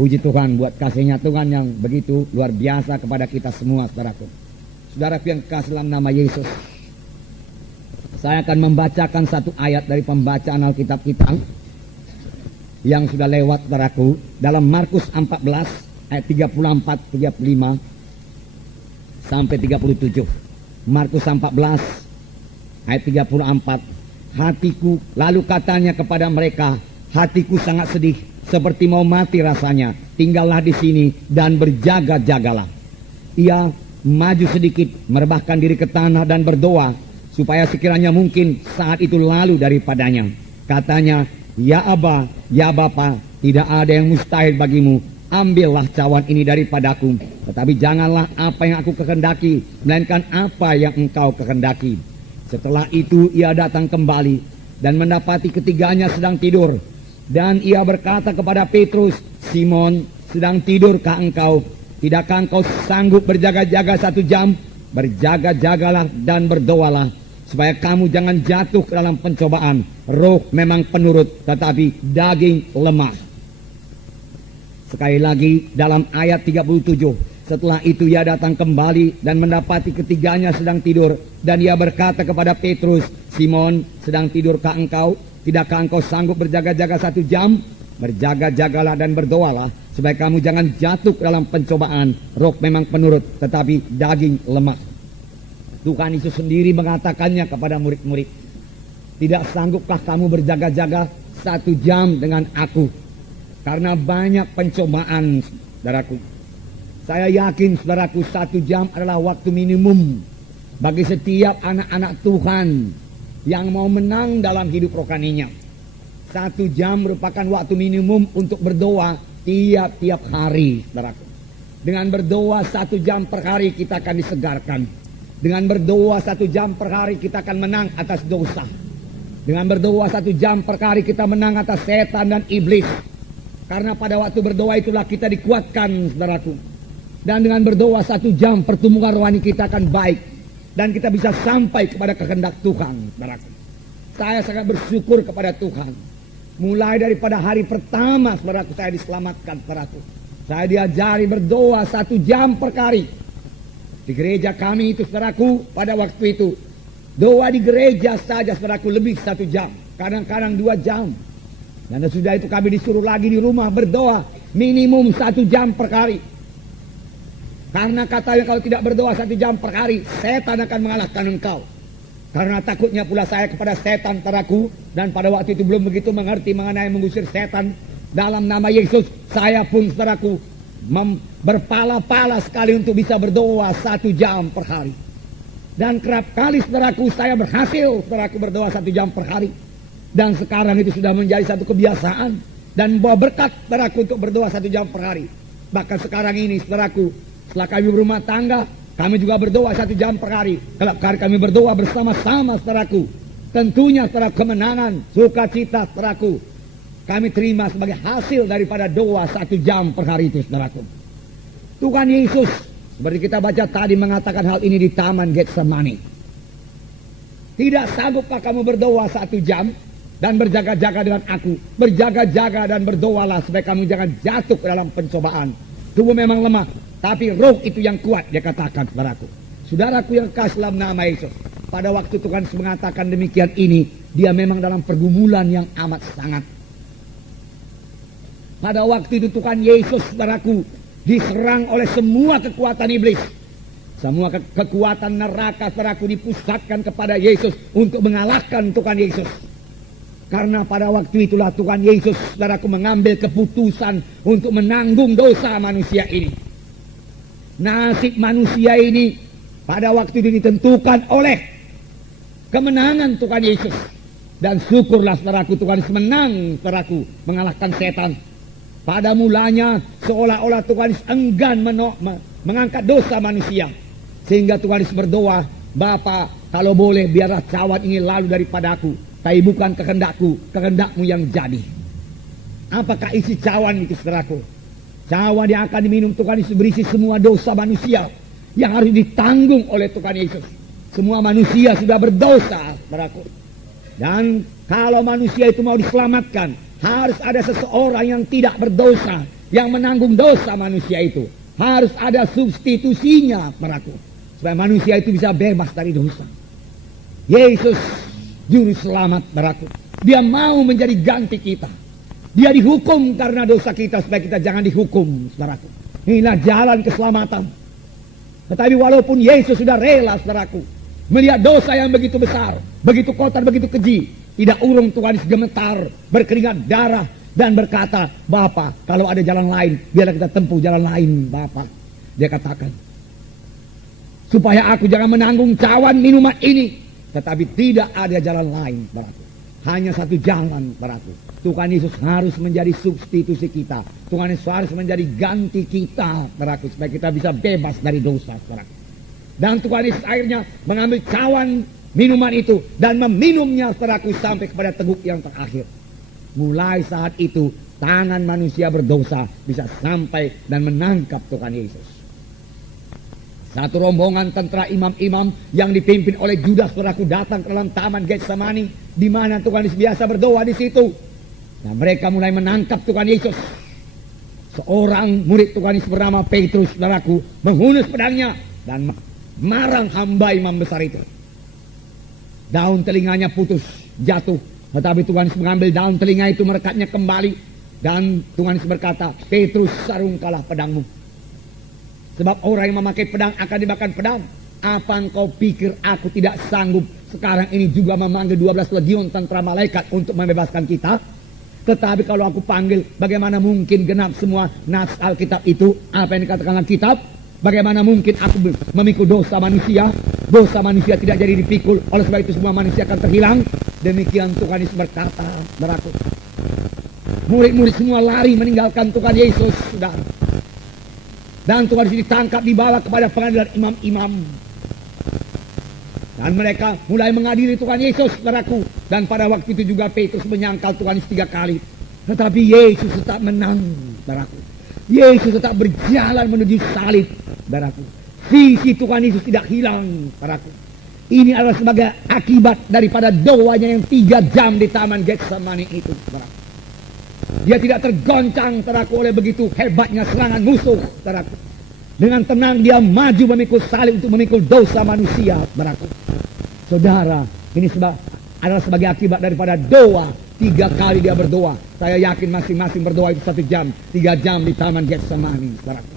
Puji Tuhan buat kasihnya Tuhan yang begitu luar biasa kepada kita semua, saudaraku. Saudaraku yang kasih dalam nama Yesus, saya akan membacakan satu ayat dari pembacaan Alkitab kita yang sudah lewat, saudaraku, dalam Markus 14 ayat 34, 35 sampai 37. Markus 14 ayat 34. Hatiku, lalu katanya kepada mereka, hatiku sangat sedih, seperti mau mati rasanya. Tinggallah di sini dan berjaga-jagalah. Ia maju sedikit, merebahkan diri ke tanah dan berdoa, supaya sekiranya mungkin saat itu lalu daripadanya. Katanya, ya Aba, ya Bapa, tidak ada yang mustahil bagimu. Ambillah cawan ini daripadaku, tetapi janganlah apa yang aku kehendaki, melainkan apa yang engkau kehendaki. Setelah itu ia datang kembali dan mendapati ketiganya sedang tidur. Dan ia berkata kepada Petrus, Simon, sedang tidurkah engkau? Tidakkah engkau sanggup berjaga-jaga 1 jam? Berjaga-jagalah dan berdoalah, supaya kamu jangan jatuh ke dalam pencobaan. Roh memang penurut, tetapi daging lemah. Sekali lagi dalam ayat 37. Setelah itu ia datang kembali dan mendapati ketiganya sedang tidur. Dan ia berkata kepada Petrus, Simon, sedang tidurkah engkau? Tidakkah engkau sanggup berjaga-jaga 1 jam? Berjaga-jagalah dan berdoalah, supaya kamu jangan jatuh ke dalam pencobaan. Roh memang penurut, tetapi daging lemah. Tuhan Yesus sendiri mengatakannya kepada murid-murid, tidak sanggupkah kamu berjaga-jaga 1 jam dengan aku? Karena banyak pencobaan, saudaraku. Saya yakin, saudaraku, 1 jam adalah waktu minimum bagi setiap anak-anak Tuhan yang mau menang dalam hidup rohaninya. 1 jam merupakan waktu minimum untuk berdoa tiap-tiap hari, saudaraku. Dengan berdoa 1 jam per hari kita akan disegarkan. Dengan berdoa 1 jam per hari kita akan menang atas dosa. Dengan berdoa 1 jam per hari kita menang atas setan dan iblis. Karena pada waktu berdoa itulah kita dikuatkan, saudaraku. Dan dengan berdoa 1 jam pertumbuhan rohani kita akan baik. Dan kita bisa sampai kepada kehendak Tuhan, saudaraku. Saya sangat bersyukur kepada Tuhan. Mulai daripada hari pertama, saudaraku, saya diselamatkan, saudaraku. Saya diajari berdoa 1 jam per hari. Di gereja kami itu, saudaraku, pada waktu itu, doa di gereja saja, saudaraku, lebih 1 jam. Kadang-kadang 2 jam. Dan sudah itu kami disuruh lagi di rumah berdoa minimum 1 jam per hari. Karena katanya kalau tidak berdoa 1 jam per hari, setan akan mengalahkan engkau. Karena takutnya pula saya kepada setan, saudaraku, dan pada waktu itu belum begitu mengerti mengenai mengusir setan. Dalam nama Yesus, saya pun, saudaraku, berpala-pala sekali untuk bisa berdoa 1 jam per hari. Dan kerap kali, saudaraku, saya berhasil, saudaraku, berdoa 1 jam per hari. Dan sekarang itu sudah menjadi satu kebiasaan dan membawa berkat, saudaraku, untuk berdoa 1 jam per hari. Bahkan sekarang ini, saudaraku, setelah kami berumah tangga, kami juga berdoa 1 jam per hari. Kalau kami berdoa bersama-sama, saudaraku, tentunya, saudaraku, kemenangan, sukacita, saudaraku, kami terima sebagai hasil daripada doa 1 jam per hari itu, saudaraku. Tuhan Yesus, seperti kita baca tadi, mengatakan hal ini di Taman Getsemani. Tidak sanggupkah kamu berdoa 1 jam dan berjaga-jaga dengan aku? Berjaga-jaga dan berdoalah, supaya kamu jangan jatuh ke dalam pencobaan. Tubuh memang lemah, tapi roh itu yang kuat, dia katakan, saudaraku. Saudaraku yang kasih dalam nama Yesus, pada waktu Tuhan mengatakan demikian ini, dia memang dalam pergumulan yang amat sangat. Pada waktu itu Tuhan Yesus, saudaraku, diserang oleh semua kekuatan iblis. Semua kekuatan neraka, saudaraku, dipusatkan kepada Yesus untuk mengalahkan Tuhan Yesus. Karena pada waktu itulah Tuhan Yesus, saudaraku, mengambil keputusan untuk menanggung dosa manusia ini. Nasib manusia ini pada waktu itu ditentukan oleh kemenangan Tuhan Yesus. Dan syukurlah, saudaraku, Tuhan Yesus menang, saudaraku, mengalahkan setan. Pada mulanya seolah-olah Tuhan Yesus enggan mengangkat dosa manusia. Sehingga Tuhan Yesus berdoa, Bapa, kalau boleh biarlah cawan ini lalu daripadaku. Tapi bukan kehendakku, kehendakmu yang jadi. Apakah isi cawan itu, saudaraku? Cawan yang akan diminum Tuhan Yesus berisi semua dosa manusia yang harus ditanggung oleh Tuhan Yesus. Semua manusia sudah berdosa, saudaraku. Dan kalau manusia itu mau diselamatkan, harus ada seseorang yang tidak berdosa, yang menanggung dosa manusia itu. Harus ada substitusinya, saudaraku, supaya manusia itu bisa bebas dari dosa. Yesus juru selamat, saudaraku. Dia mau menjadi ganti kita. Dia dihukum karena dosa kita supaya kita jangan dihukum, saudaraku. Inilah jalan keselamatan. Tetapi walaupun Yesus sudah rela, saudaraku, melihat dosa yang begitu besar, begitu kotor, begitu keji, tidak urung Tuhan Yesus gemetar, berkeringat darah, dan berkata, Bapa, kalau ada jalan lain, biarlah kita tempuh jalan lain, Bapa. Dia katakan, supaya aku jangan menanggung cawan minuman ini, tetapi tidak ada jalan lain, saudaraku. Hanya satu jalan, saudaraku. Tuhan Yesus harus menjadi substitusi kita. Tuhan Yesus harus menjadi ganti kita, saudaraku, supaya kita bisa bebas dari dosa, saudaraku. Dan Tuhan Yesus akhirnya mengambil cawan minuman itu dan meminumnya, saudaraku, sampai kepada teguk yang terakhir. Mulai saat itu tangan manusia berdosa bisa sampai dan menangkap Tuhan Yesus. Satu rombongan tentara imam-imam yang dipimpin oleh Judas, saudaraku, datang ke dalam taman Getsemani, di mana Tuhan Yesus biasa berdoa di situ. Dan mereka mulai menangkap Tuhan Yesus. Seorang murid Tuhan Yesus bernama Petrus, saudaraku, menghunus pedangnya dan marang hamba imam besar itu. Daun telinganya putus, jatuh. Tetapi Tuhan Yesus mengambil daun telinga itu, merekatnya kembali. Dan Tuhan Yesus berkata, Petrus, sarungkanlah pedangmu. Sebab orang yang memakai pedang akan dimakan pedang. Apa engkau pikir aku tidak sanggup sekarang ini juga memanggil 12 legiun tentara malaikat untuk membebaskan kita? Tetapi kalau aku panggil, bagaimana mungkin genap semua nas Alkitab itu? Apa yang dikatakan Alkitab? Bagaimana mungkin aku memikul dosa manusia? Dosa manusia tidak jadi dipikul, oleh sebab itu semua manusia akan terhilang. Demikian Tuhan Yesus berkata, saudaraku. Murid-murid semua lari meninggalkan Tuhan Yesus, saudara. Dan Tuhan Yesus ditangkap, dibawa kepada pengadilan imam-imam. Dan mereka mulai mengadili Tuhan Yesus, saudaraku. Dan pada waktu itu juga Petrus menyangkal Tuhan Yesus 3 kali. Tetapi Yesus tetap menang, saudaraku. Yesus tetap berjalan menuju salib, saudaraku. Visi Tuhan Yesus tidak hilang, saudaraku. Ini adalah sebagai akibat daripada doanya yang 3 jam di taman Getsemani itu, saudaraku. Dia tidak tergoncang, saudaraku, oleh begitu hebatnya serangan musuh, saudaraku. Dengan tenang dia maju memikul salib untuk memikul dosa manusia, saudaraku. Saudara, ini adalah sebagai akibat daripada doa. 3 kali dia berdoa. Saya yakin masing-masing berdoa itu 1 jam, 3 jam di taman Getsemani, saudaraku.